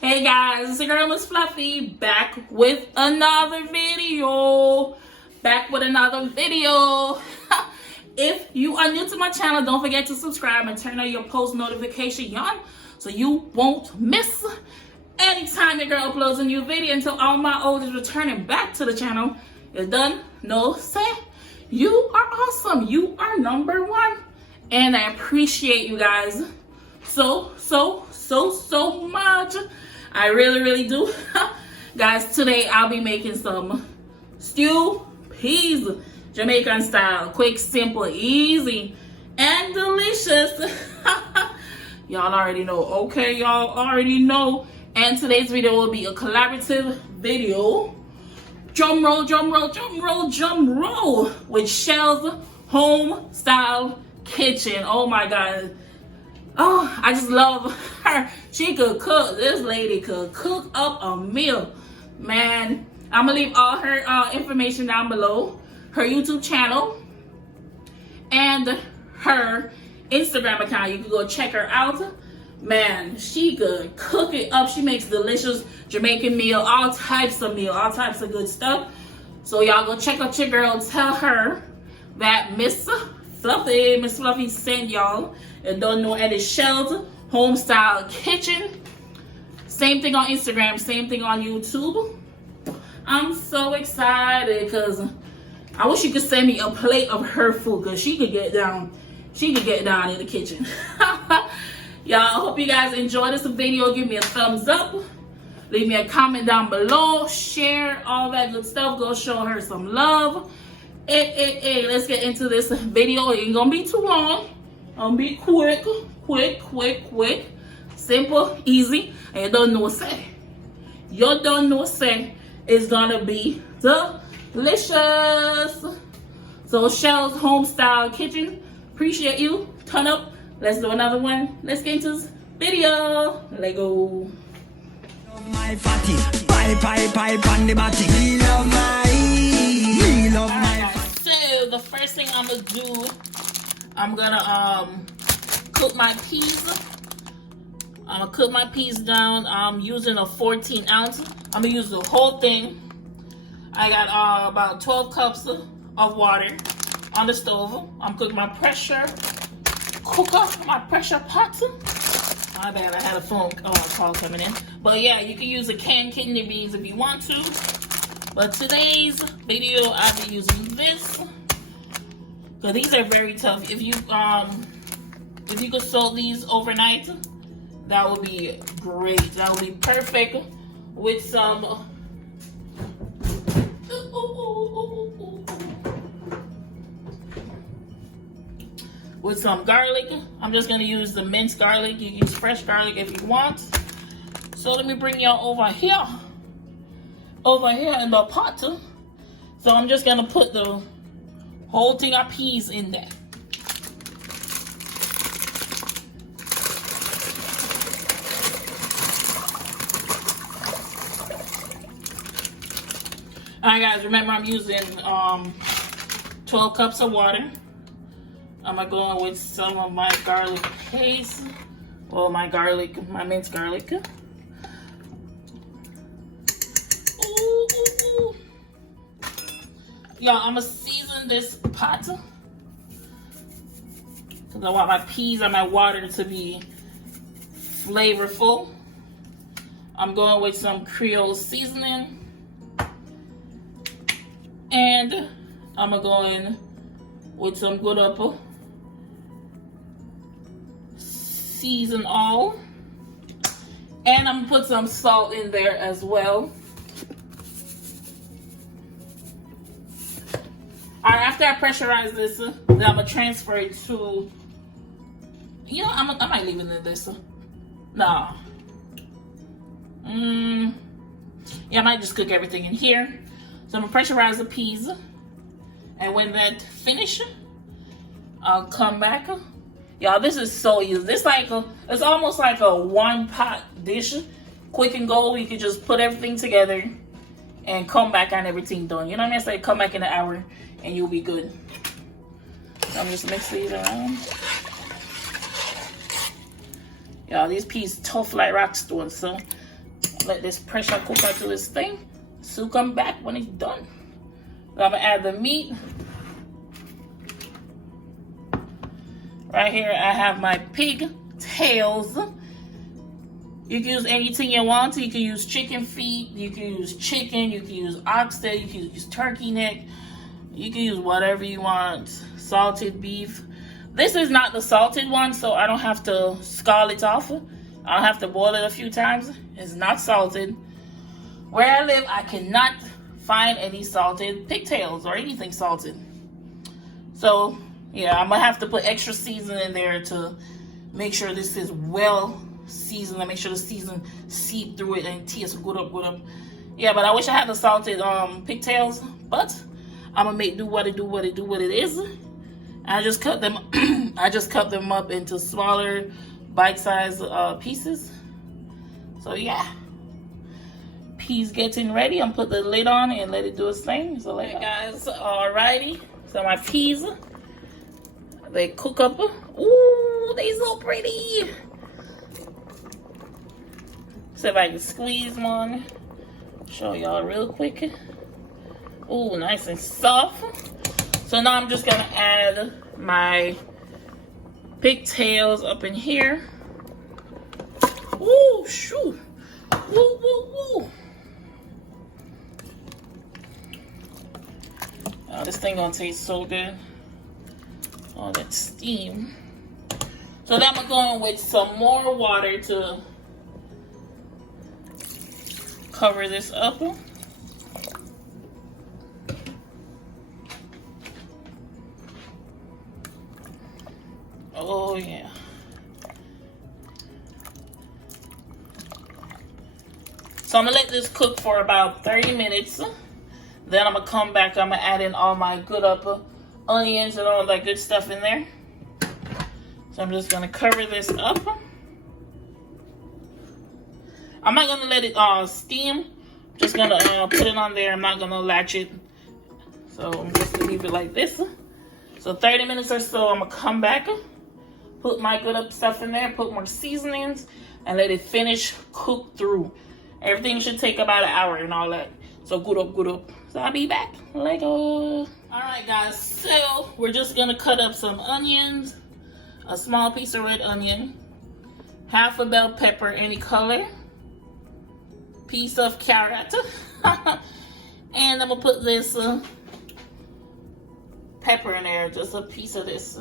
Hey guys, it's your girl Miss Fluffy back with another video. If you are new to my channel, don't forget to subscribe and turn on your post notification on so you won't miss anytime your girl uploads a new video. Until all my old is returning back to the channel. You're done? No say. You are awesome. You are number one. And I appreciate you guys so much. I really do. Guys, today I'll be making some stew peas, Jamaican style. Quick, simple, easy, and delicious. Y'all already know. Okay, y'all already know. And today's video will be a collaborative video. Drum roll, drum roll, drum roll, drum roll. With Shell's Homestylekitchen. Oh my God. Oh, I just love her. She could cook. This lady could cook up a meal. Man, I'm going to leave all her information down below. Her YouTube channel and her Instagram account. You can go check her out. Man, she could cook it up. She makes delicious Jamaican meal. All types of meal. All types of good stuff. So y'all go check out your girl. Tell her that Miss Fluffy sent y'all. And don't know, and it's Shell's Homestylekitchen. Same thing on Instagram, same thing on YouTube. I'm so excited because I wish you could send me a plate of her food because she could get down. She could get down in the kitchen. Y'all, I hope you guys enjoy this video. Give me a thumbs up. Leave me a comment down below. Share all that good stuff. Go show her some love. Hey, let's get into this video. It ain't gonna be too long. I'll be quick. Simple, easy, and you don't know what say. You don't know what say. It's gonna be delicious. So Shell's Homestylekitchen, appreciate you. Turn up. Let's do another one. Let's get into this video. Let's go. My fatty, pie on the body. We love my. So the first thing I'm gonna do, I'm gonna cook my peas. I'm gonna cook my peas down. I'm using a 14 ounce. I'm gonna use the whole thing. I got about 12 cups of water on the stove. I'm cooking my pressure cooker, my pressure pot. My bad, I had a phone call coming in. But yeah, you can use a canned kidney beans if you want to. But today's video, I'll be using this. Because these are very tough. If you could soak these overnight, that would be great. That would be perfect with some garlic. I'm just gonna use the minced garlic. You use fresh garlic if you want. So let me bring y'all over here in the pot. So I'm just gonna put the whole thing of peas in there. Alright guys, remember I'm using 12 cups of water. I'm gonna go in with some of my garlic paste. Well, my minced garlic. Ooh. Y'all, I'm gonna season this pot because I want my peas and my water to be flavorful. I'm going with some Creole seasoning. And I'm gonna go in with some good apple. Season all. And I'm gonna put some salt in there as well. Alright, after I pressurize this, then I'm gonna transfer it to, you know, I might leave it in this. No. Yeah, I might just cook everything in here. So I'm gonna pressurize the peas. And when that finishes, I'll come back. Y'all, this is so easy. This it's almost like a one pot dish. Quick and go. You can just put everything together and come back and everything done. You know what I mean? Say come back in an hour and you'll be good. So I'm just mixing it around. Y'all, these peas tough like rock stones, so Let this pressure cooker do its thing. So come back when it's done. So I'm gonna add the meat. Right here I have my pigtails. You can use anything you want. You can use chicken feet, you can use chicken, you can use oxtail, you can use turkey neck, you can use whatever you want. Salted beef. This is not the salted one, so I don't have to scald it off. I don't have to boil it a few times. It's not salted. Where I live, I cannot find any salted pigtails or anything salted. So yeah, I'm gonna have to put extra seasoning in there to make sure this is well seasoned and make sure the season seep through it and tastes good up. Yeah, but I wish I had the salted pigtails, but I'm gonna make do what it is. I just cut them up into smaller bite-sized pieces. So yeah, peas getting ready. I'm put the lid on and let it do its thing. So like guys, alrighty. So my peas, they cook up. Ooh, they so pretty. See if I can squeeze one. Show y'all real quick. Ooh, nice and soft. So now I'm just gonna add my pigtails up in here. Ooh, shoot. Woo, woo, woo. Oh, this thing gonna taste so good. All that steam. So then I'm gonna go in with some more water to cover this up. Oh yeah. So I'm gonna let this cook for about 30 minutes. Then I'm gonna come back, I'm gonna add in all my good onions and all that good stuff in there. So I'm just gonna cover this up. I'm not gonna let it steam. Just gonna put it on there. I'm not gonna latch it. So I'm just gonna leave it like this. So 30 minutes or so, I'm gonna come back, put my good stuff in there, put more seasonings, and let it finish cook through. Everything should take about an hour and all that. So good up. So I'll be back. Let go. Alright guys, so we're just gonna cut up some onions, a small piece of red onion, half a bell pepper, any color, piece of carrot, and I'm gonna put this pepper in there, just a piece of this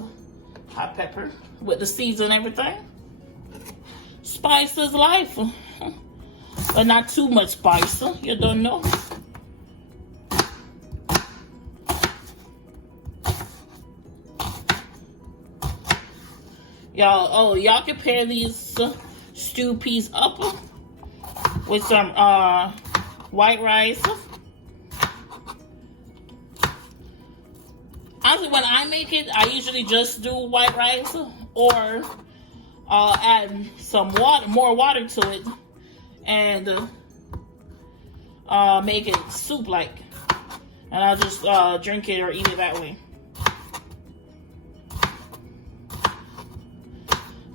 hot pepper with the seeds and everything. Spice is life, but not too much spice, you don't know. Y'all can pair these stew peas up with some white rice. Honestly, when I make it, I usually just do white rice or add some more water to it and make it soup-like. And I'll just drink it or eat it that way.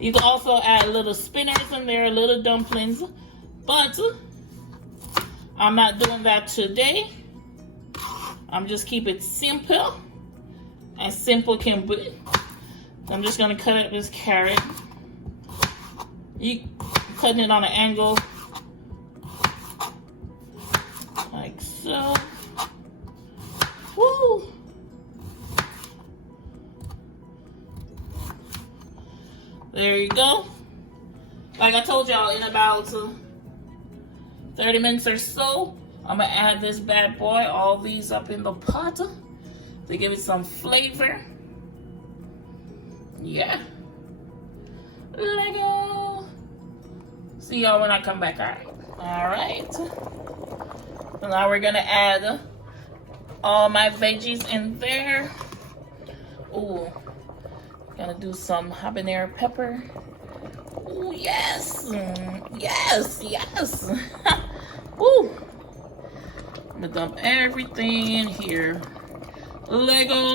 You can also add little spinners in there, little dumplings, but I'm not doing that today. I'm just keep it simple, and simple can be. I'm just gonna cut up this carrot. You cutting it on an angle, like so. Woo! There you go. Like I told y'all, in about 30 minutes or so, I'm gonna add this bad boy, all these up in the pot to give it some flavor. Yeah. Let go. See y'all when I come back, alright? So now we're gonna add all my veggies in there. Ooh. Gonna do some habanero pepper. Oh yes, yes. Woo! I'm gonna dump everything in here. Let go.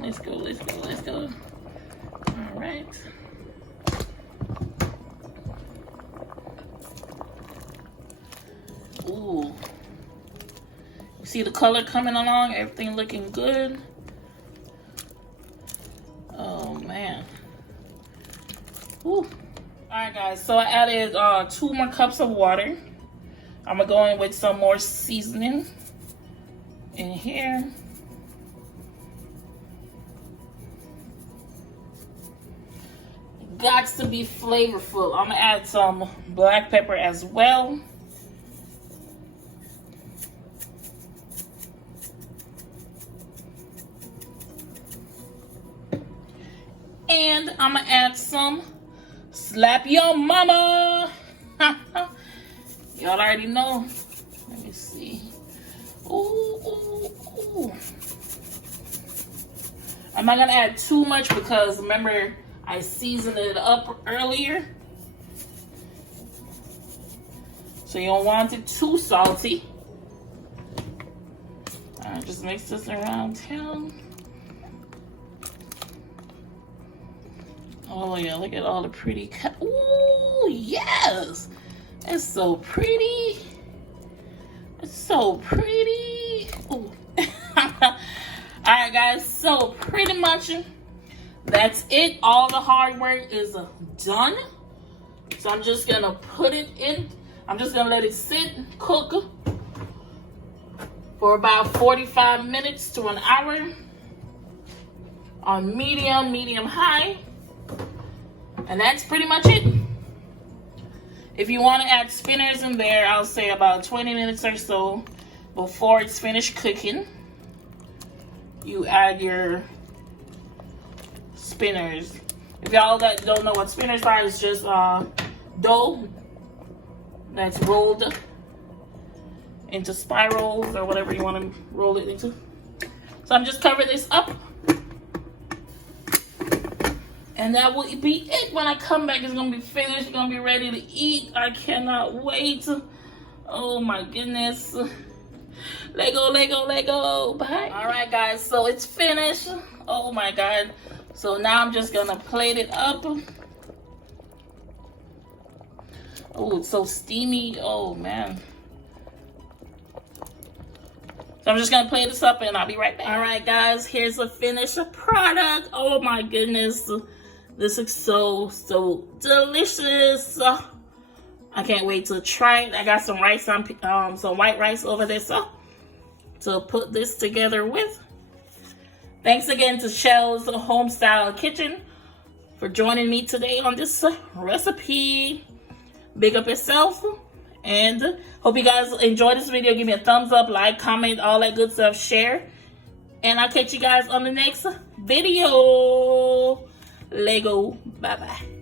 Let's go. All right. Ooh. You see the color coming along? Everything looking good. Oh, man. Ooh. Alright, guys. So I added 2 more cups of water. I'm going to go in with some more seasoning in here. Got to be flavorful. I'm going to add some black pepper as well. And I'm going to add some Slap Your Mama. Y'all already know. Let me see. Ooh, ooh, ooh. I'm not going to add too much because remember, I seasoned it up earlier. So you don't want it too salty. Alright, just mix this around town. Oh yeah, look at all the pretty ooh, yes! It's so pretty. It's so pretty. Ooh. Alright guys, so pretty much that's it. All the hard work is done. So I'm just gonna put it in. I'm just gonna let it sit, cook for about 45 minutes to an hour on medium high. And that's pretty much it. If you want to add spinners in there, I'll say about 20 minutes or so before it's finished cooking. You add your spinners. If y'all that don't know what spinners are, it's just dough that's rolled into spirals or whatever you want to roll it into. So I'm just covering this up. And that will be it. When I come back, it's going to be finished. It's going to be ready to eat. I cannot wait. Oh my goodness. Lego, Lego, Lego. Bye. All right, guys. So it's finished. Oh my God. So now I'm just going to plate it up. Oh, it's so steamy. Oh, man. So I'm just going to plate this up and I'll be right back. All right, guys. Here's the finished product. Oh my goodness. This looks so delicious. I can't wait to try it. I got some rice on some white rice over there to put this together with. Thanks again to Shell's Homestyle Kitchen for joining me today on this recipe. Big up yourself, and hope you guys enjoyed this video. Give me a thumbs up, like, comment, all that good stuff, share, and I'll catch you guys on the next video. Lego. Bye bye.